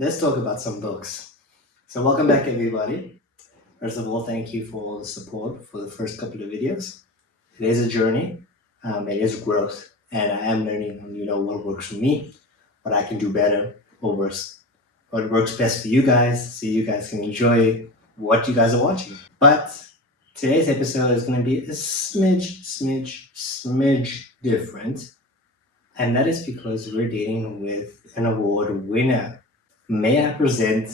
Let's talk about some books. So, welcome back, everybody. First of all, thank you for all the support for the first couple of videos. It is a journey, it is growth, and I am learning on what works for me, what I can do better, what works best for you guys, so you guys can enjoy what you guys are watching. But today's episode is going to be a smidge different, and that is because we're dealing with an award winner. May I present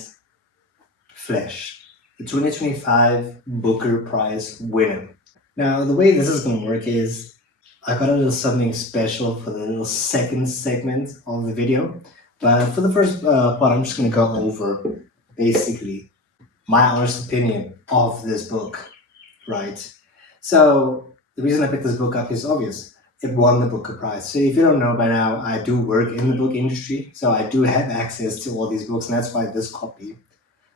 Flesh, the 2025 Booker Prize winner. Now, the way this is going to work is I got a little something special for the little second segment of the video. But for the first part, I'm just going to go over basically my honest opinion of this book, right? So, the reason I picked this book up is obvious. It won the Booker Prize. So, if you don't know by now, I do work in the book industry. So, I do have access to all these books, and that's why this copy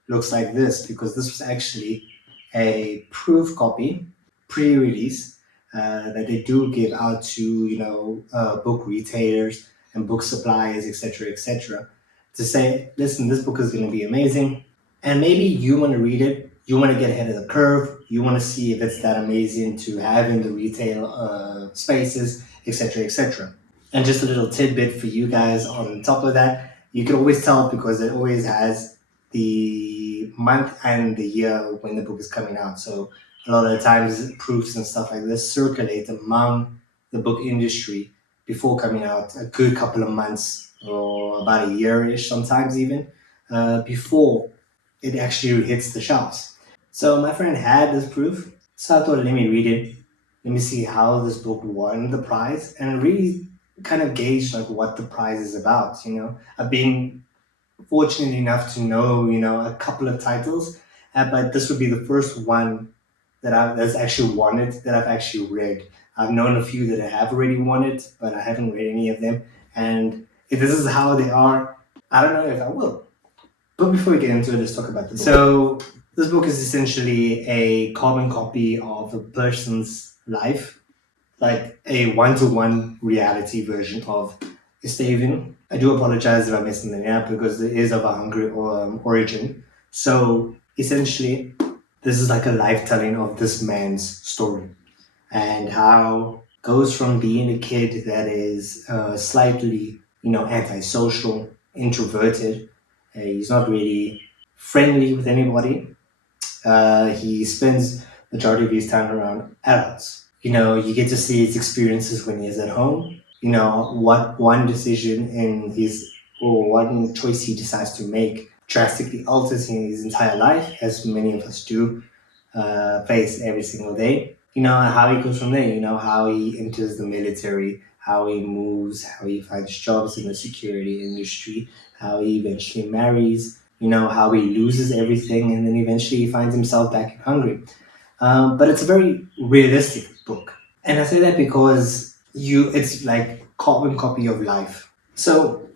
looks like this, because this was actually a proof copy, pre-release, that they do give out to book retailers and book suppliers, etc., to say, listen, this book is going to be amazing, and maybe you want to read it, you want to get ahead of the curve, you want to see if it's that amazing to have in the retail spaces, etc. And just a little tidbit for you guys on top of that, you can always tell because it always has the month and the year when the book is coming out. So a lot of the times proofs and stuff like this circulate among the book industry before coming out, a good couple of months or about a year-ish sometimes even, before it actually hits the shelves. So my friend had this proof, so I thought, let me read it, let me see how this book won the prize, and really kind of gauge like what the prize is about. I've been fortunate enough to know a couple of titles, but this would be the first one that's actually won it that I've actually read. I've known a few that have already won it, but I haven't read any of them. And if this is how they are, I don't know if I will. But before we get into it, let's talk about this. So this book is essentially a carbon copy of a person's life, like a one-to-one reality version of Istaván. I do apologize if I messed the name up because it is of a Hungarian origin. So essentially, this is like a life telling of this man's story and how it goes from being a kid that is slightly, antisocial, introverted. He's not really friendly with anybody. He spends majority of his time around adults. You get to see his experiences when he's at home. What one decision in his or one choice he decides to make drastically alters his entire life, as many of us do face every single day. How he goes from there. How he enters the military, how he moves, how he finds jobs in the security industry, how he eventually marries. How he loses everything, and then eventually he finds himself back in Hungary. But it's a very realistic book. And I say that because it's like carbon copy of life. So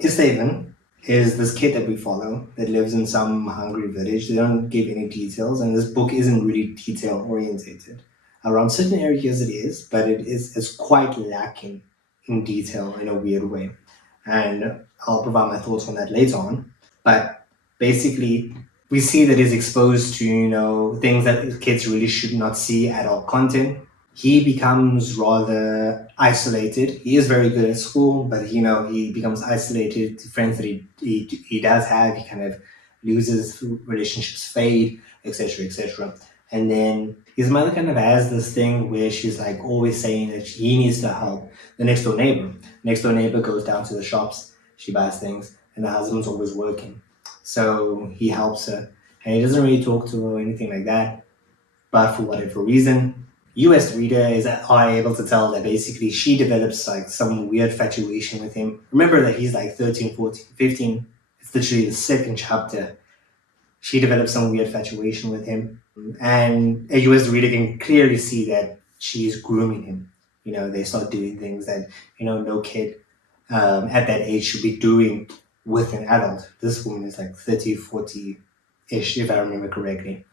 Istaván is this kid that we follow that lives in some Hungary village. They don't give any details, and this book isn't really detail orientated. Around certain areas it is, but it's quite lacking in detail in a weird way. And I'll provide my thoughts on that later on. But basically, we see that he's exposed to things that kids really should not see, adult content. He becomes rather isolated. He is very good at school, but he becomes isolated. The friends that he does have, he kind of loses, relationships fade, etc. And then his mother kind of has this thing where she's like always saying that he needs to help the next door neighbor. Next door neighbor goes down to the shops, she buys things, and the husband's always working. So he helps her, and he doesn't really talk to her or anything like that. But for whatever reason, you as the reader are able to tell that basically she develops like some weird infatuation with him. Remember that he's like 13, 14, 15. It's literally the second chapter. She develops some weird infatuation with him. And you as the reader can clearly see that she's grooming him. They start doing things that, no kid at that age should be doing with an adult. This woman is like 30, 40-ish, if I remember correctly.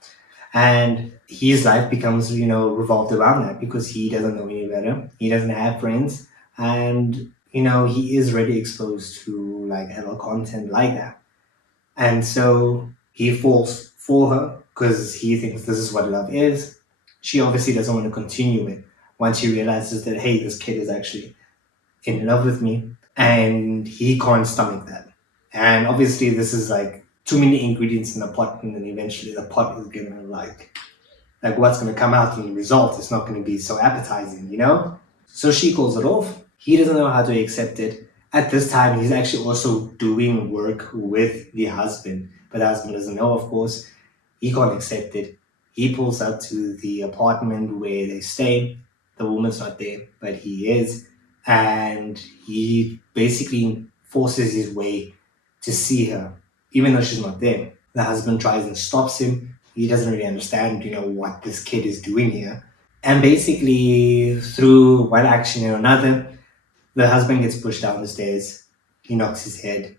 And his life becomes, revolved around that because he doesn't know any better. He doesn't have friends. And, he is already exposed to like adult content like that. And so he falls for her because he thinks this is what love is. She obviously doesn't want to continue it once she realizes that, hey, this kid is actually in love with me, and he can't stomach that. And obviously, this is like too many ingredients in the pot, and then eventually the pot is gonna like what's gonna come out in the result is not gonna be so appetizing, you know? So she calls it off. He doesn't know how to accept it. At this time, he's actually also doing work with the husband, but the husband doesn't know, of course. He can't accept it. He pulls up to the apartment where they stay. The woman's not there, but he is. And he basically forces his way to see her, even though she's not there. The husband tries and stops him. He doesn't really understand, what this kid is doing here. And basically, through one action or another, the husband gets pushed down the stairs. He knocks his head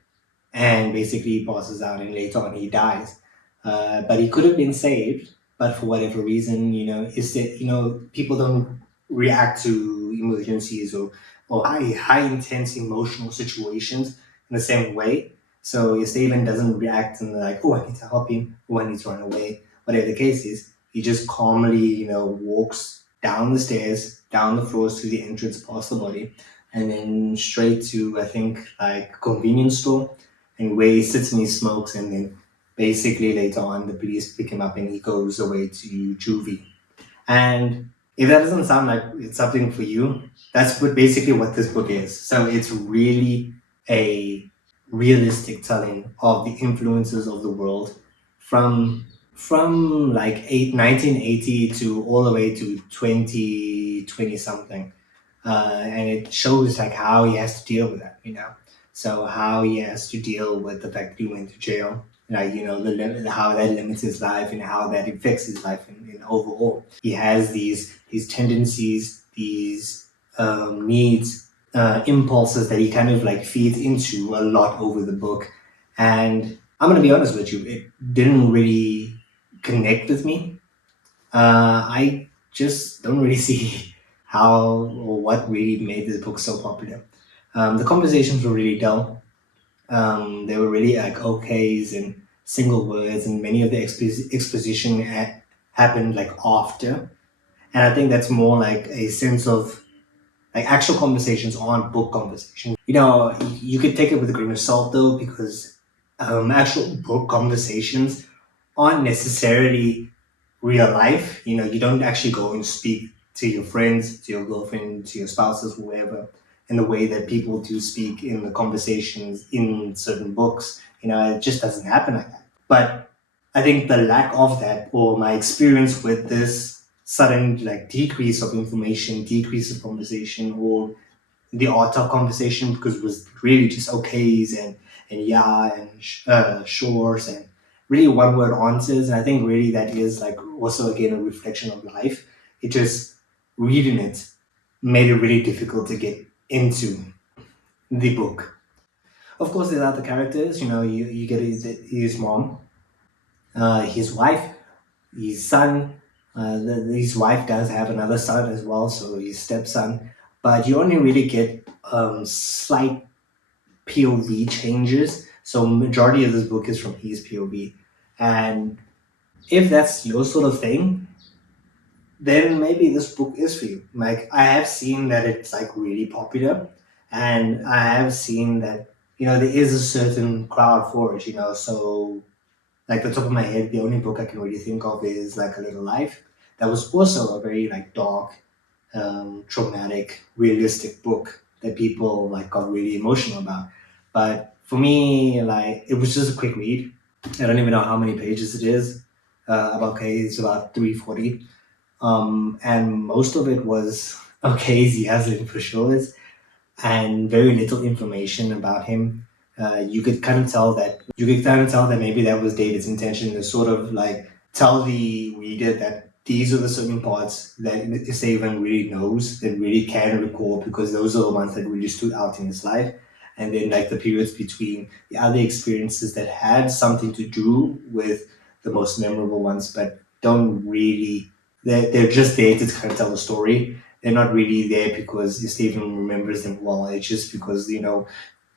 and basically passes out, and later on he dies. But he could have been saved, but for whatever reason, is that people don't react to emergencies or high intense emotional situations in the same way. So Istaván doesn't react and like, oh, I need to help him, or I need to run away, whatever the case is. He just calmly, walks down the stairs, down the floors to the entrance past the body, and then straight to, I think, like a convenience store, and where he sits and he smokes, and then basically later on the police pick him up and he goes away to juvie. And if that doesn't sound like it's something for you, that's basically what this book is. So it's really a realistic telling of the influences of the world from like 1980 to all the way to 2020 something. And it shows like how he has to deal with that. So how he has to deal with the fact that he went to jail, like how that limits his life and how that affects his life in overall. He has these tendencies, these needs, impulses that he kind of like feeds into a lot over the book. And I'm gonna be honest with you, it didn't really connect with me. I just don't really see how or what really made this book so popular. The conversations were really dull. They were really like okays and single words, and many of the exposition happened like after. And I think that's more like a sense of like actual conversations aren't book conversations. You could take it with a grain of salt though, because actual book conversations aren't necessarily real life. You don't actually go and speak to your friends, to your girlfriend, to your spouses, whoever, in the way that people do speak in the conversations in certain books. It just doesn't happen like that. But I think the lack of that, or my experience with this sudden like decrease of information, decrease of conversation, or the art of conversation, because it was really just okays and yeah and shores and really one word answers. And I think really that is like also again a reflection of life. It just reading it made it really difficult to get into the book. Of course, there's other characters. You get his mom, his wife, his son. His wife does have another son as well, so his stepson. But you only really get slight POV changes. So majority of this book is from his POV, and if that's your sort of thing, then maybe this book is for you. Like I have seen that it's like really popular, and I have seen that there is a certain crowd for it. So like the top of my head, the only book I can really think of is like A Little Life. That was also a very like dark, traumatic, realistic book that people like got really emotional about. But for me, like it was just a quick read. I don't even know how many pages it is. It's about 340. And most of it was okay, he has it for sure, and very little information about him. You could kind of tell that maybe that was David's intention, to sort of like tell the reader that these are the certain parts that Istaván really knows, that really can recall, because those are the ones that really stood out in his life. And then like the periods between the other experiences that had something to do with the most memorable ones, but don't really, they're just there to kind of tell a story. They're not really there because Istaván remembers them well. It's just because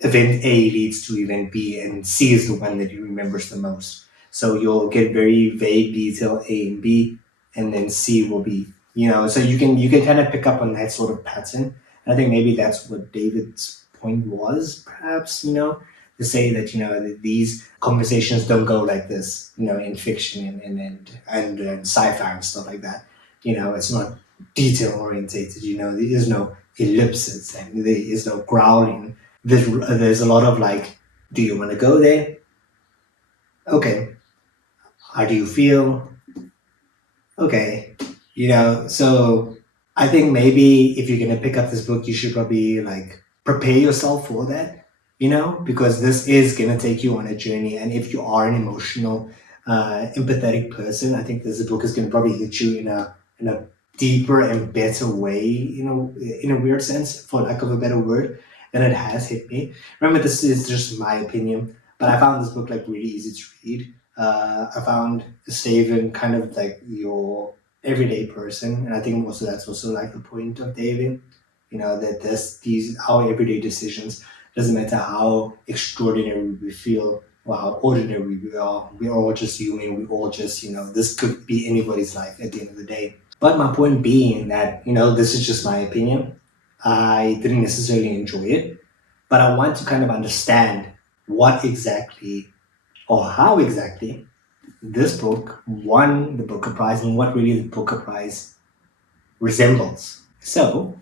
event A leads to event B, and C is the one that he remembers the most. So you'll get very vague detail A and B, and then C will be, so you can kind of pick up on that sort of pattern. I think maybe that's what David's point was, perhaps, to say that, that these conversations don't go like this, in fiction and sci-fi and stuff like that. It's not detail orientated, there is no ellipses and there is no growling. There's a lot of like, do you want to go there? Okay. How do you feel? Okay. So I think maybe if you're going to pick up this book, you should probably like prepare yourself for that, because this is going to take you on a journey. And if you are an emotional, empathetic person, I think this book is going to probably hit you in a deeper and better way, in a weird sense, for lack of a better word, than it has hit me. Remember, this is just my opinion, but I found this book like really easy to read. I found Istaván kind of like your everyday person, and I think also that's also like the point of David. That these our everyday decisions, doesn't matter how extraordinary we feel or how ordinary we are. We're all just human. We all just this could be anybody's life at the end of the day. But my point being that this is just my opinion. I didn't necessarily enjoy it, but I want to kind of understand what exactly or how exactly this book won the Booker Prize and what really the Booker Prize resembles. So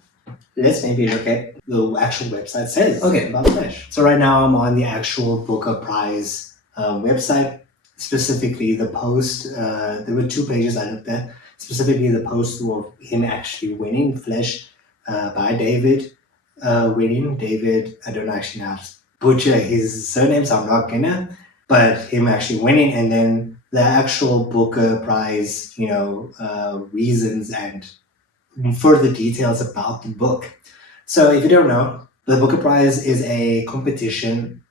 let's maybe look at the actual website says about Flesh. So right now I'm on the actual Booker Prize website, specifically the post. There were 2 pages I looked at, specifically the post of him actually winning Flesh by David winning. David, I don't actually know how to butcher his surname, so I'm not gonna, but him actually winning, and then the actual Booker Prize, reasons and further details about the book. So if you don't know, the Booker Prize is a competition,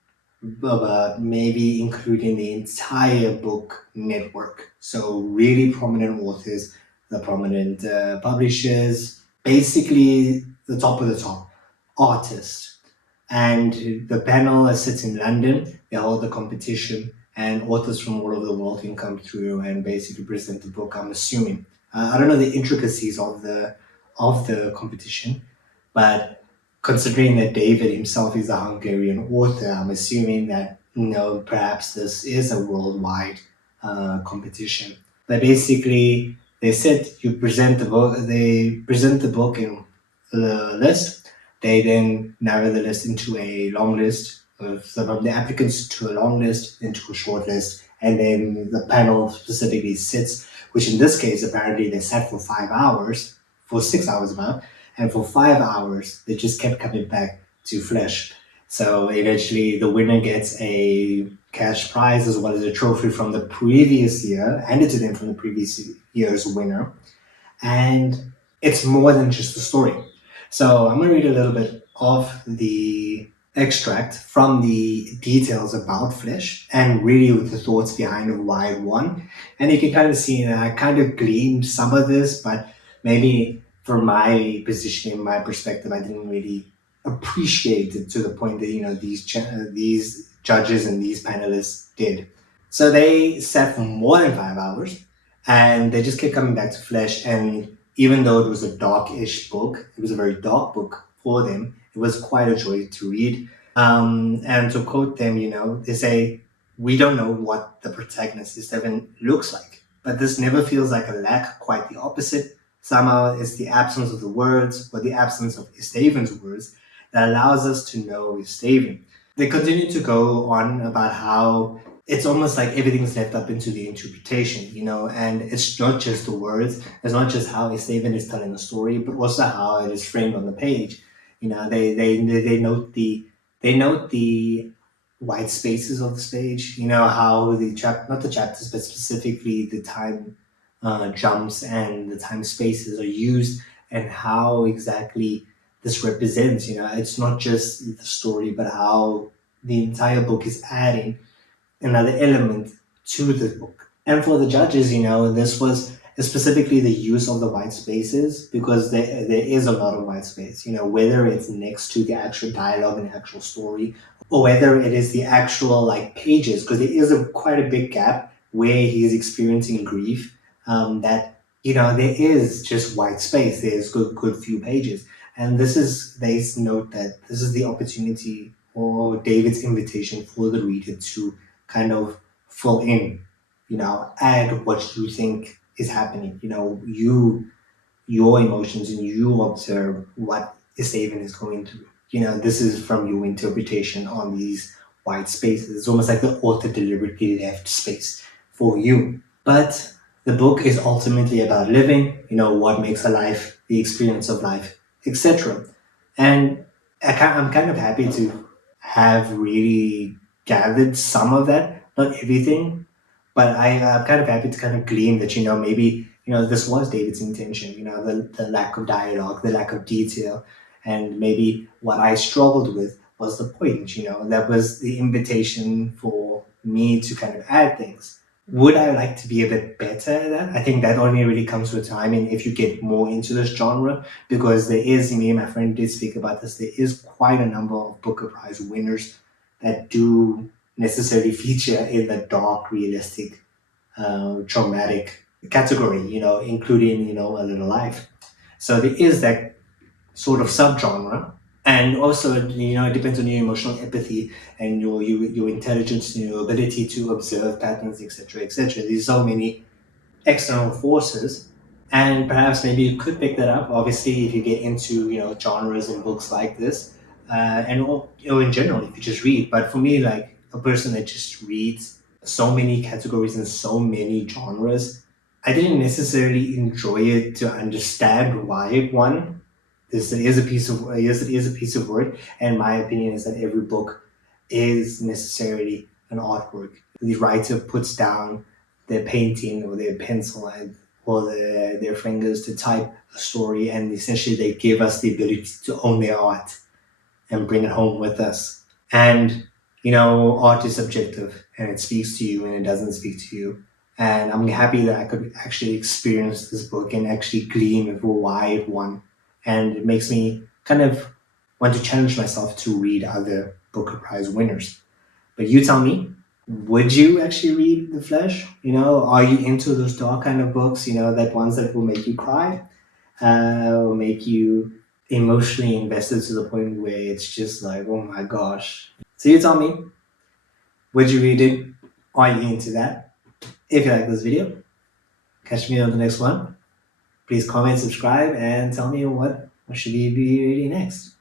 maybe including the entire book network. So really prominent authors, the prominent publishers, basically the top of the top artists. And the panel sits in London. They hold the competition, and authors from all over the world can come through and basically present the book, I'm assuming. I don't know the intricacies of the competition, but considering that David himself is a Hungarian author, I'm assuming that perhaps this is a worldwide competition. But basically, they said you present the book. They present the book in the list. They then narrow the list into a long list of some of the applicants, to a long list, into a short list, and then the panel specifically sits, which in this case, apparently they sat for 5 hours, for 6 hours about, and for 5 hours, they just kept coming back to Flesh. So eventually the winner gets a cash prize as well as a trophy from the previous year, handed to them from the previous year's winner. And it's more than just a story. So I'm going to read a little bit of the extract from the details about Flesh and really with the thoughts behind why it won. And you can kind of see that I kind of gleaned some of this, but maybe from my position, in my perspective, I didn't really appreciate it to the point that these judges and these panelists did. So they sat for more than 5 hours, and they just kept coming back to Flesh. And even though it was a dark-ish book, it was a very dark book for them, it was quite a joy to read. And to quote them, they say, "We don't know what the protagonist Istaván looks like, but this never feels like a lack, quite the opposite. Somehow it's the absence of the words, or the absence of Istaván's words, that allows us to know Istaván." They continue to go on about how it's almost like everything's left up into the interpretation, and it's not just the words, it's not just how Istaván is telling the story, but also how it is framed on the page. They note the white spaces of the page, how not the chapters, but specifically the time jumps and the time spaces are used, and how exactly this represents, it's not just the story, but how the entire book is adding another element to the book. And for the judges, this was specifically the use of the white spaces, because there is a lot of white space, whether it's next to the actual dialogue and the actual story, or whether it is the actual like pages, because there is quite a big gap where he's experiencing grief. That there is just white space. There's good few pages, and they note that this is the opportunity or David's invitation for the reader to kind of fill in, add what you think is happening. Your emotions, and you observe what Istaván is going through. This is from your interpretation on these white spaces. It's almost like the author deliberately left space for you. But the book is ultimately about living, what makes a life, the experience of life, etc. And I'm kind of happy to have really gathered some of that, not everything, but I'm kind of happy to kind of glean that, maybe, this was David's intention, the lack of dialogue, the lack of detail, and maybe what I struggled with was the point, that was the invitation for me to kind of add things. Would I like to be a bit better at that? I think that only really comes with time, and if you get more into this genre, because there is, me and my friend did speak about this, there is quite a number of Booker Prize winners that do necessarily feature in the dark, realistic, traumatic category, including, A Little Life. So there is that sort of subgenre. And also, it depends on your emotional empathy and your intelligence and your ability to observe patterns, etc., etc. There's so many external forces, and perhaps maybe you could pick that up. Obviously, if you get into genres and books like this, and in general, if you just read. But for me, like a person that just reads so many categories and so many genres, I didn't necessarily enjoy it to understand why it won. This is a piece of yes, it is a piece of work, and my opinion is that every book is necessarily an artwork. The writer puts down their painting or their pencil or their fingers to type a story, and essentially they give us the ability to own their art and bring it home with us. And art is subjective, and it speaks to you and it doesn't speak to you. And I'm happy that I could actually experience this book and actually glean for why it won. And it makes me kind of want to challenge myself to read other Booker Prize winners. But you tell me, would you actually read The Flesh? Are you into those dark kind of books? That ones that will make you cry, will make you emotionally invested to the point where it's just like, oh my gosh. So you tell me, would you read it? Are you into that? If you like this video, catch me on the next one. Please comment, subscribe, and tell me what should we be reading next.